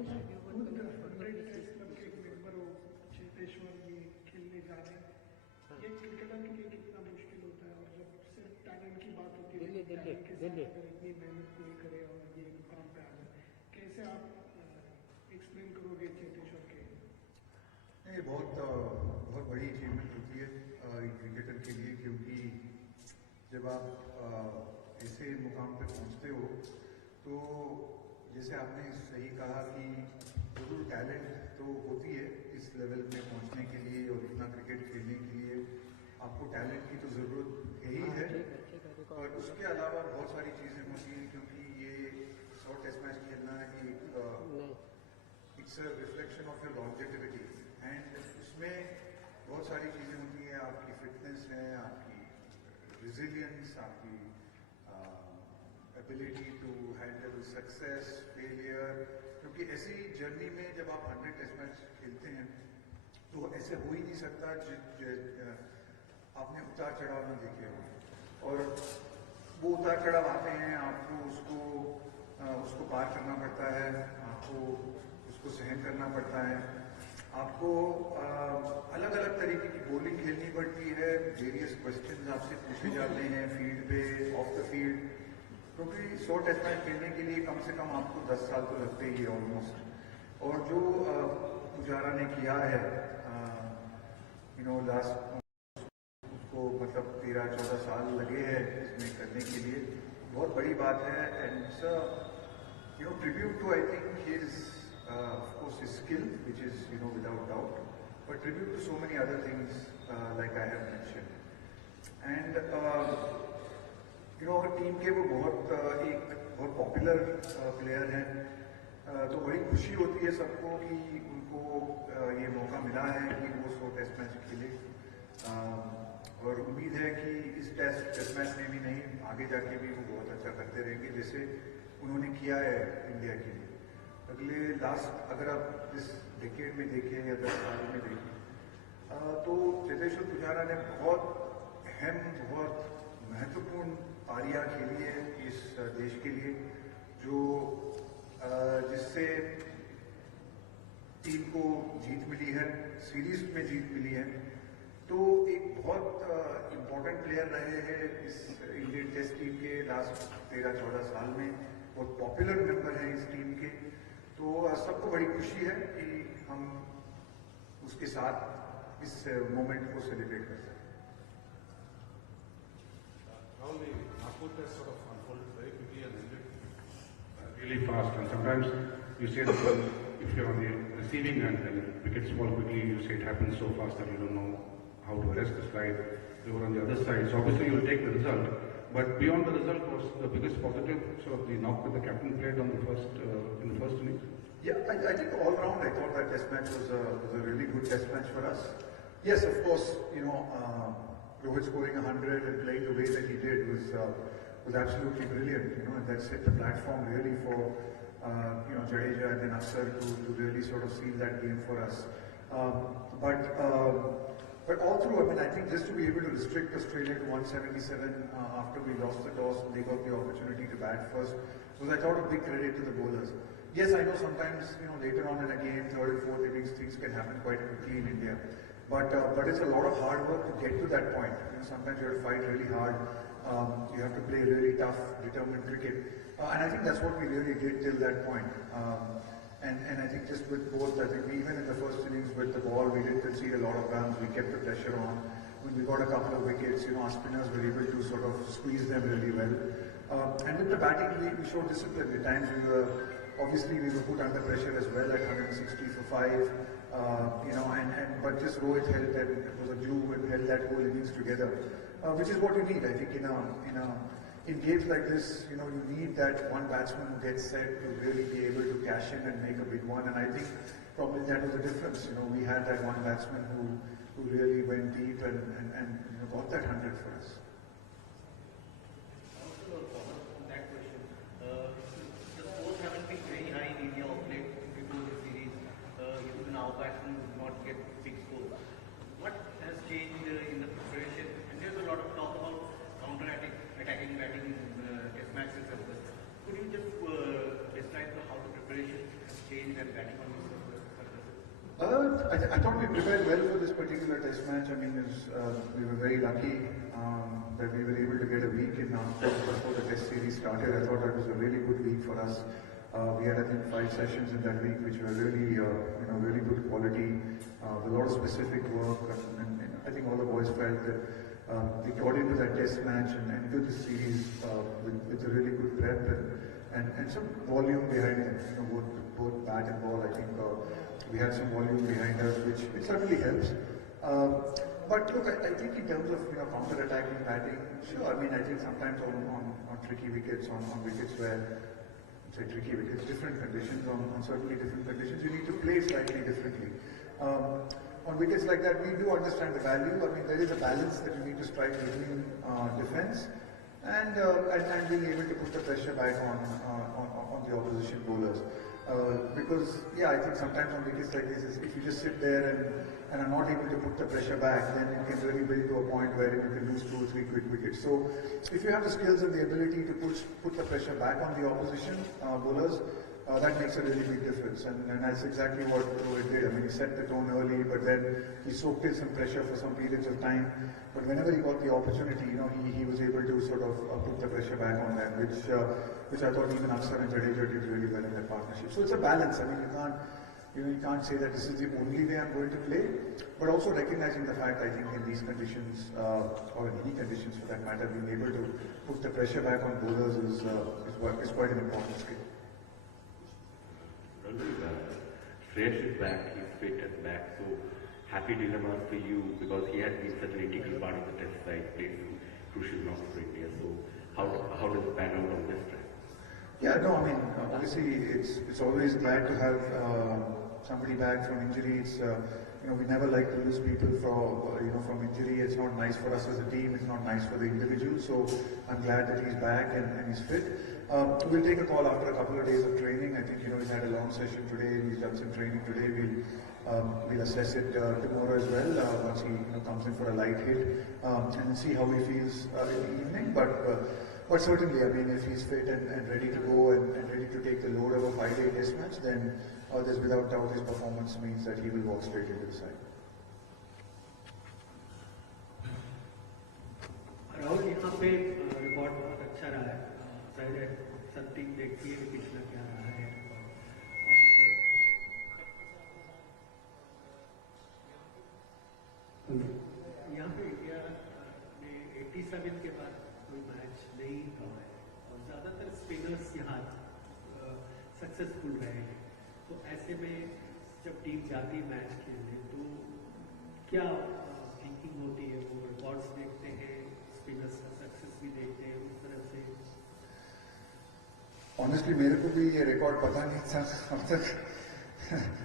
Test club के एक member हो, चेतेश्वर भी खेलने जा रहे हैं, ये क्रिकेटर के लिए कितना मुश्किल होता है, और जब सिर्फ टैलेंट की बात होती है, टैलेंट के साथ अगर इतनी मेहनत कोई करे और ये मुकाम पे आ जाए, कैसे आप एक्सप्लेन करोगे चेतेश्वर के? नहीं, बहुत बड़ी अचीवमेंट होती है क्रिकेटर के लिए, क्योंकि जब आप ऐसे मुकाम पे पहुंचते हो तो जैसे आपने सही कहा कि जरूर टैलेंट तो होती है इस लेवल में पहुंचने के लिए, और इतना क्रिकेट खेलने के लिए आपको टैलेंट की तो ज़रूरत है ही है, और उसके अलावा बहुत सारी चीज़ें होती हैं, क्योंकि ये 100 टेस्ट मैच खेलना it's a reflection of your longevity, and उसमें बहुत सारी चीज़ें होती हैं, आपकी फिटनेस है, आपकी रिजिलियंस, आपकी ability to handle success, failure, क्योंकि ऐसी जर्नी में जब आप 100 टेस्ट मैच खेलते हैं तो ऐसे हो ही नहीं सकता आपने उतार चढ़ाव ना देखे हो, और वो उतार चढ़ाव आते हैं, आपको उसको पार करना पड़ता है, आपको उसको सहन करना पड़ता है, आपको अलग अलग तरीके की बॉलिंग खेलनी पड़ती है, वेरियस क्वेश्चंस आपसे पूछे जाते हैं फील्ड पे, ऑफ द फील्ड, क्योंकि 100 टेस्ट मैच खेलने के लिए कम से कम आपको 10 साल तो लगते ही है ऑलमोस्ट, और जो पुजारा ने किया है लास्ट उसको मतलब 13-14 साल लगे हैं इसमें करने के लिए, बहुत बड़ी बात है, and tribute to I think his of course his skill, which is without doubt, but tribute to so many other things like I have mentioned, and team के वो एक बहुत पॉपुलर प्लेयर हैं, तो बड़ी खुशी होती है सबको कि उनको ये मौका मिला है कि वो 100 टेस्ट मैच खेले, और उम्मीद है कि इस टेस्ट मैच में भी नहीं, आगे जाके भी वो बहुत अच्छा करते रहेंगे जैसे उन्होंने किया है इंडिया के लिए। अगले अगर आप इस डिकेड में देखें या 10 साल में देखें तो चेतेश्वर पुजारा ने बहुत अहम, बहुत महत्वपूर्ण पारियां खेली है इस देश के लिए, जो जिससे टीम को जीत मिली है, सीरीज में जीत मिली है, तो एक बहुत इम्पोर्टेंट प्लेयर रहे हैं इस इंडियन टेस्ट टीम के लास्ट 13-14 साल में, बहुत पॉपुलर मेंबर हैं इस टीम के, तो सबको बड़ी खुशी है कि हम उसके साथ इस मोमेंट को सेलिब्रेट कर सकते हैं। Rahul, the Nagpur test sort of unfolded very quickly and ended really fast, and sometimes you say that if you're on the receiving end and wickets fall quickly, you say it happens so fast that you don't know how to arrest the slide. You were on the other side, so obviously you'll take the result. But beyond the result, was the biggest positive sort of the knock that the captain played on the in the first innings? Yeah, I think all round I thought that test match was a really good test match for us. Yes, of course, Rohit scoring 100 and playing the way that he did was absolutely brilliant. And that set the platform really for Jadeja and then Akshar to really sort of seal that game for us. But all through, I think just to be able to restrict Australia to 177 after we lost the toss, they got the opportunity to bat first, was I thought a big credit to the bowlers. Yes, I know sometimes later on in a game, third and fourth innings, things can happen quite quickly in India. But it's a lot of hard work to get to that point. Sometimes you have to fight really hard. You have to play really tough, determined cricket, and I think that's what we really did till that point. And I think just with both, I think even in the first innings with the ball, we did concede a lot of runs. We kept the pressure on. When we got a couple of wickets, our spinners were able to sort of squeeze them really well. And with the batting, we showed discipline. At times obviously we were put under pressure as well at 160 for 5. But just Rohit held that, it was a glue and held that whole innings together, which is what you need, I think, in games like this. You need that one batsman who gets set to really be able to cash in and make a big one, and I think probably that was the difference. We had that one batsman who really went deep and got that 100 for us. Could you just describe how the preparation has changed and I thought we prepared well for this particular test match. I mean, we were very lucky that we were able to get a week in before the test series started. I thought that was a really good week for us. We had, I think, 5 sessions in that week, which were really, really good quality. A lot of specific work, and I think all the boys felt that we got into that test match and into the series with a really good prep and some volume behind it. Both bat and ball. I think we had some volume behind us, which it certainly helps. But look, I think in terms of counter-attacking batting, sure. I mean, I think sometimes on tricky wickets, on wickets where say tricky wickets, different conditions, on certainly different conditions, you need to play slightly differently. On wickets like that, we do understand the value. I mean, there is a balance that you need to strike between defense and being able to put the pressure back on the opposition bowlers. Because, yeah, I think sometimes on wickets like this, if you just sit there and are not able to put the pressure back, then it can really build to a point where you can lose 2 or 3 quick wickets. So, if you have the skills and the ability to put the pressure back on the opposition bowlers, that makes a really big difference, and that's exactly what Rohit did. I mean, he set the tone early, but then he soaked in some pressure for some periods of time. But whenever he got the opportunity, he was able to sort of put the pressure back on them, which I thought even Akshar and Jadeja did really well in that partnership. So it's a balance. I mean, you can't say that this is the only way I'm going to play, but also recognizing the fact, I think, in these conditions, or in any conditions for that matter, being able to put the pressure back on bowlers is quite an important skill. Fresh is back, he's fit and back, so happy dilemma for you because he has been such an integral part of the test side, played crucial knocks for India. So how does it pan out on this track? Yeah, no, I mean, obviously it's always glad to have somebody back from injury. It's we never like to lose people from injury. It's not nice for us as a team. It's not nice for the individual. So I'm glad that he's back and he's fit. We'll take a call after a couple of days of training. I think he's had a long session today. He's done some training today. We'll assess it tomorrow as well once he comes in for a light hit and see how he feels in the evening. But certainly, I mean, if he's fit and ready to go and ready to take the load of a 5-day test match, then there's without doubt his performance means that he will walk straight into the side. Rahul, यहाँ पे record बहुत अच्छा रहा है। जाहिर है सब team देखती है कि पिछला क्या रहा है और यहाँ पे इंडिया ने 87 के बाद कोई मैच नहीं हुआ है और ज़्यादातर स्पिनर्स यहाँ सक्सेसफुल रहे हैं। तो ऐसे में जब टीम जाती है मैच खेलने तो क्या थिंकिंग होती है? वो रिकॉर्ड्स देखते हैं, स्पिनर्स का सक्सेस भी देखते हैं, उस तरह से? ऑनेस्टली मेरे को भी ये रिकॉर्ड पता नहीं था अब तक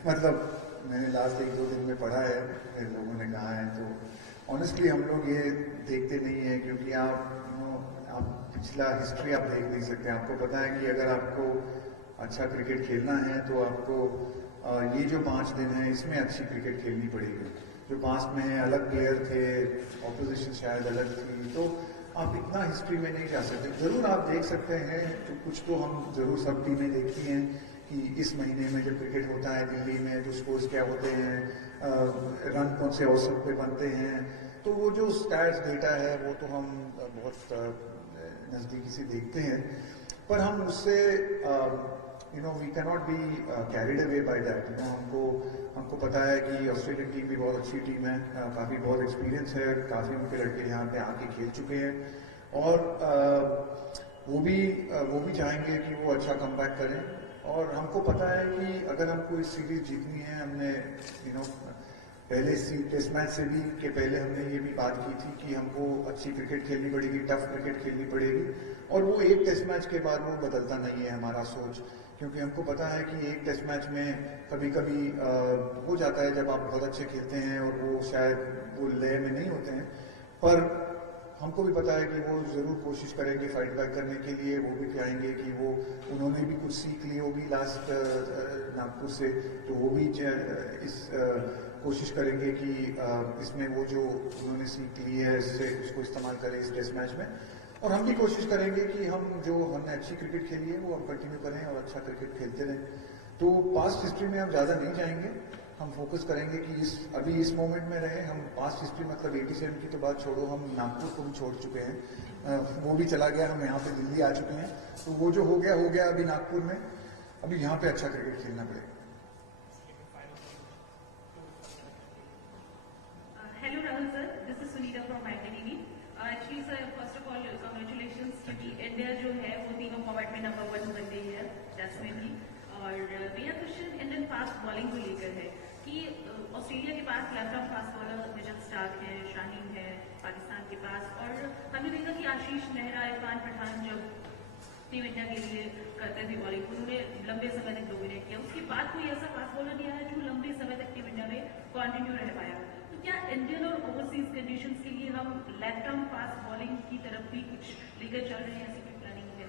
मतलब मैंने लास्ट 1-2 दिन में पढ़ा है, लोगों ने कहा है, तो ऑनेस्टली हम लोग ये देखते नहीं है क्योंकि आप पिछला हिस्ट्री आप देख नहीं सकते। आपको पता है कि अगर आपको अच्छा क्रिकेट खेलना है तो आपको ये जो 5 दिन है इसमें अच्छी क्रिकेट खेलनी पड़ेगी। जो पास्ट में है अलग प्लेयर थे, ऑपोजिशन शायद अलग थी, तो आप इतना हिस्ट्री में नहीं जा सकते। जरूर आप देख सकते हैं तो कुछ तो हम जरूर सब टीमें देखती हैं कि इस महीने में जब क्रिकेट होता है दिल्ली में तो स्कोर्स क्या होते हैं, रन कौन से औसत पे बनते हैं, तो वो जो स्टैट्स डेटा है वो तो हम बहुत नज़दीकी से देखते हैं, पर हम उससे we can not be carried away by that. हमको पता है कि ऑस्ट्रेलियन टीम भी बहुत अच्छी टीम है, काफ़ी बहुत एक्सपीरियंस है, काफ़ी उनके लड़के यहाँ पे आके खेल चुके हैं और वो भी चाहेंगे कि वो अच्छा कमबैक करें। और हमको पता है कि अगर हमको इस सीरीज जीतनी है, हमने पहले टेस्ट मैच से भी के पहले हमने ये भी बात की थी कि हमको अच्छी क्रिकेट खेलनी पड़ेगी, टफ क्रिकेट खेलनी पड़ेगी, और वो एक टेस्ट मैच के बाद वो बदलता नहीं है हमारा सोच, क्योंकि हमको पता है कि एक टेस्ट मैच में कभी कभी हो जाता है जब आप बहुत अच्छे खेलते हैं और वो शायद वो लय में नहीं होते हैं, पर हमको भी पता है कि वो ज़रूर कोशिश करेंगे फाइट बैक करने के लिए। वो भी चाहेंगे कि उन्होंने भी कुछ सीख ली होगी लास्ट नागपुर से, तो वो भी इस कोशिश करेंगे कि इसमें वो जो उन्होंने सीख ली है उसको इस्तेमाल करें इस टेस्ट मैच में। और हम भी कोशिश करेंगे कि हमने अच्छी क्रिकेट खेली है वो हम कंटिन्यू करें और अच्छा क्रिकेट खेलते रहें। तो पास्ट हिस्ट्री में हम ज़्यादा नहीं जाएंगे, हम फोकस करेंगे कि अभी इस मोमेंट में रहे। हम पास्ट हिस्ट्री मतलब 87 की तो बात छोड़ो, हम नागपुर को भी छोड़ चुके हैं, वो भी चला गया, हम यहाँ पे दिल्ली आ चुके हैं। तो वो जो हो गया अभी नागपुर में, अभी यहाँ पे अच्छा क्रिकेट खेलना पड़ेगा। Hello Rahul sir, this is Sunita from pakistani. Actually sir, first of all congratulations क्योंकि इंडिया जो है वो तीनों फॉर्मेट में नंबर 1 बन गई है डेफिनेटली। और मेरा क्वेश्चन इंडियन फास्ट बॉलिंग को लेकर है कि ऑस्ट्रेलिया के पास left arm fast bowler Mitchell Starc है, शाहीन है पाकिस्तान के पास, और हमने देखा कि आशीष नेहरा, इरफान पठान जब टीम इंडिया के लिए करते थे बॉलिंग, उन्होंने लंबे समय तक डोमिनेट किया। उसके बाद कोई ऐसा फास्ट बॉलर नहीं आया जो लंबे समय तक टीम इंडिया में कंटिन्यू रह पाया। तो क्या इंडियन और ओवरसीज कंडीशंस के लिए हम लेफ्ट आर्म फास्ट बॉलिंग की तरफ भी कुछ लेकर चल रहे हैं, ऐसी कोई प्लानिंग है?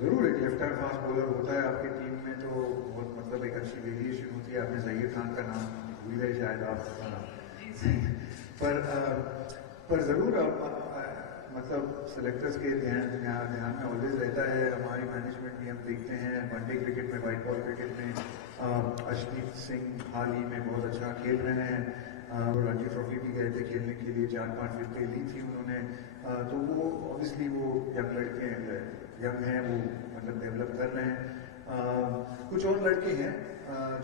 जरूर एक लेफ्ट आर्म फास्ट बॉलर होता है आपकी टीम में तो बहुत मतलब एक अच्छी वेरिएशन होती है। आपने जहीर खान का नाम भूल गए शायद आप, पर जरूर मतलब सेलेक्टर्स के ध्यान में ऑलवेज रहता है। हमारी मैनेजमेंट भी हम देखते हैं वनडे क्रिकेट में, वाइट बॉल क्रिकेट में अर्शदीप सिंह हाल ही में बहुत अच्छा खेल रहे हैं। रणजी ट्रॉफी भी गए थे खेलने के लिए, 4-5 विकेटें ली थी उन्होंने। तो वो ऑब्वियसली वो यंग लड़के यंग हैं, वो मतलब डेवलप कर रहे हैं। कुछ और लड़के हैं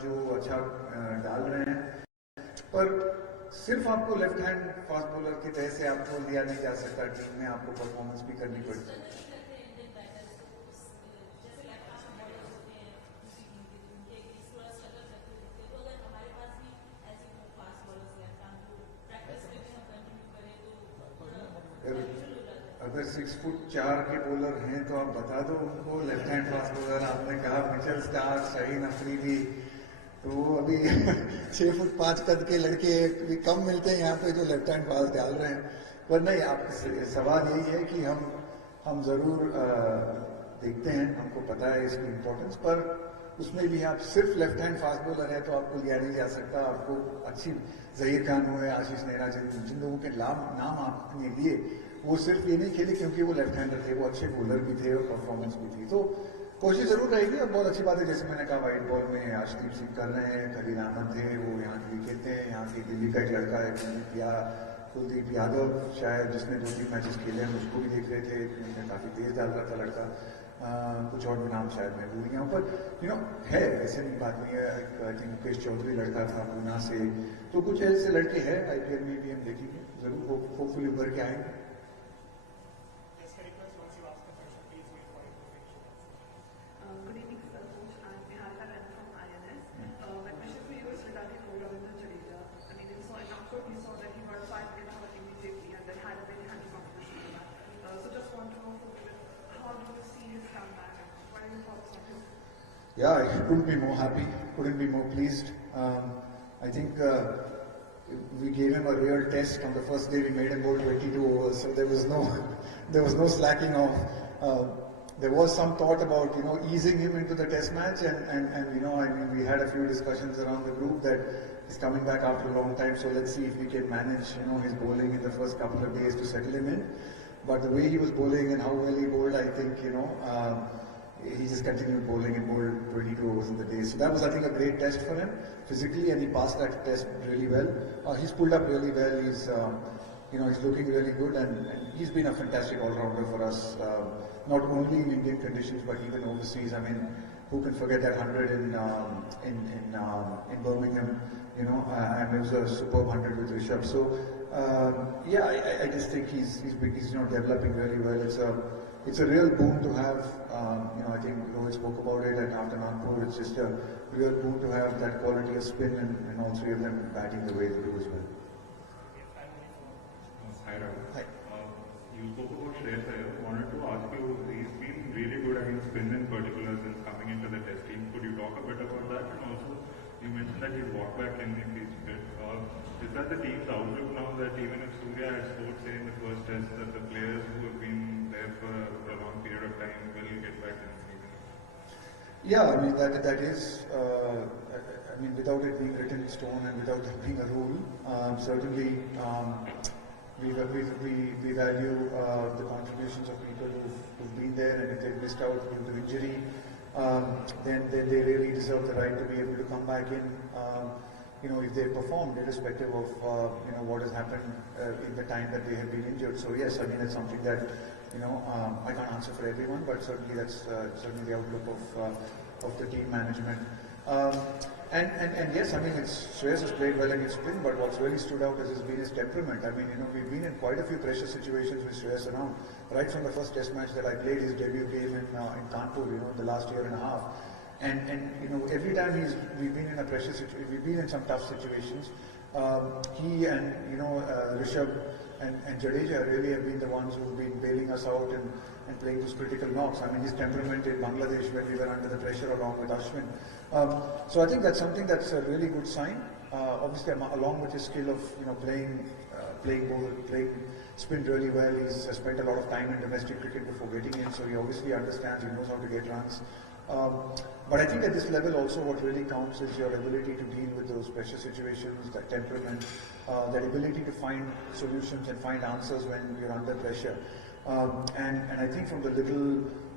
जो अच्छा डाल रहे हैं, पर सिर्फ आपको लेफ्ट हैंड फास्ट बॉलर के तहत से आपको लिया नहीं जा सकता, टीम में आपको परफॉर्मेंस भी करनी पड़ती है। अगर 6 फुट 4 के बॉलर हैं तो आप बता दो उनको लेफ्ट हैंड फास्ट बॉलर। आपने कहा मिचेल स्टार्क, शाहीन अफरीदी, तो अभी 6 फुट 5 कद के लड़के भी कम मिलते हैं यहाँ पे जो लेफ्ट हैंड फास्ट डाल रहे हैं। पर नहीं, आप सवाल यही है कि हम जरूर देखते हैं, हमको पता है इसकी इम्पोर्टेंस, पर उसमें भी आप सिर्फ लेफ्ट हैंड फास्ट बॉलर है तो आपको लिया नहीं जा सकता। आपको अच्छी जहीर खान हुए, आशीष नेहरा, जिन लोगों के नाम आपने लिए, वो सिर्फ ये नहीं खेले क्योंकि वो लेफ्ट हैंडर थे, वो अच्छे बॉलर भी थे और परफॉर्मेंस भी थी। तो कोशिश जरूर रहेगी। और बहुत अच्छी बात है, जैसे मैंने कहा वाइट बॉल में आशदीप सिंह कर रहे हैं, खलील अहमद थे, वो यहाँ के लिए खेलते हैं। यहाँ के दिल्ली का एक लड़का है कुलदीप यादव, शायद जिसने 2-3 मैचेस खेले हैं, उसको भी देख रहे थे, काफी तेज डाल रहा था लड़का। कुछ और भी नाम शायद मैं भूल गया हूँ, पर है, ऐसे नहीं बात नहीं है। आई थिंक मुकेश चौधरी लड़का था पूना से, तो कुछ ऐसे लड़के हैं IPL में भी हम देखेंगे जरूर, होपफुली उभर के आएंगे। Yeah, I couldn't be more happy, couldn't be more pleased. I think we gave him a real test. On the first day we made him bowl 22 overs, so there was no slacking off. There was some thought about easing him into the test match, and I mean we had a few discussions around the group that he's coming back after a long time, so let's see if we can manage his bowling in the first couple of days to settle him in. But the way he was bowling and how well he bowled, I think he just continued bowling and bowled 22 overs in the day. So that was, I think, a great test for him physically, and he passed that test really well. He's pulled up really well. He's looking really good, and he's been a fantastic all-rounder for us. Not only in Indian conditions, but even overseas. I mean, who can forget that 100 in Birmingham? And it was a superb 100 with Rishabh. So yeah, I just think he's developing really well. It's a real boon to have. I think Rohit spoke about it, and after Nagpur, it's just a real boon to have that quality of spin and all three of them batting the way they do as well. Hi, Rahul. Hi. You spoke about Shreyas Iyer. Wanted to ask you, he's been really good against spin in particular since coming into the test team. Could you talk a bit about that? And also, you mentioned that he's walked back in these bit. Is that the team's outlook now, that even if Surya had scored, say, in the first test, that the players who have been there for a long period of time will get back in the season? Yeah, I mean that is, I mean, without it being written in stone and without it being a rule, certainly we value the contributions of people who've been there, and if they've missed out due to injury, then they really deserve the right to be able to come back in. if they performed, irrespective of what has happened in the time that they have been injured. So yes, I mean it's something that I can't answer for everyone, but certainly that's certainly the outlook of the team management. And yes, I mean Shreyas has played well against spin, but what's really stood out has been his temperament. I mean we've been in quite a few pressure situations with Shreyas around, right from the first Test match that I played, his debut game in Kanpur, the last year and a half. And every time we've been in a pressure situation, we've been in some tough situations. He and Rishabh and Jadeja really have been the ones who've been bailing us out and playing those critical knocks. I mean his temperament in Bangladesh when we were under the pressure along with Ashwin. So I think that's something that's a really good sign. Obviously along with his skill of playing spin really well. He's spent a lot of time in domestic cricket before getting in, so he obviously understands, he knows how to get runs. But I think at this level also what really counts is your ability to deal with those pressure situations, that temperament, that ability to find solutions and find answers when you're under pressure. And I think from the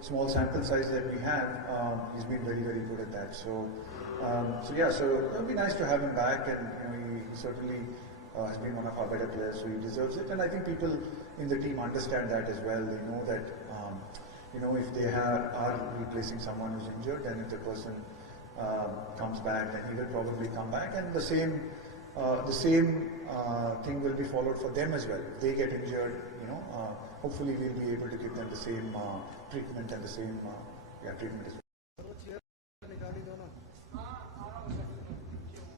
small sample size that we have, he's been very, very good at that. So it'll be nice to have him back, and he certainly has been one of our better players, so he deserves it. And I think people in the team understand that as well. They know that if they are replacing someone who's injured, then if the person comes back, then he will probably come back, and the same thing will be followed for them as well. If they get injured, hopefully we'll be able to give them the same treatment and the same treatment as well.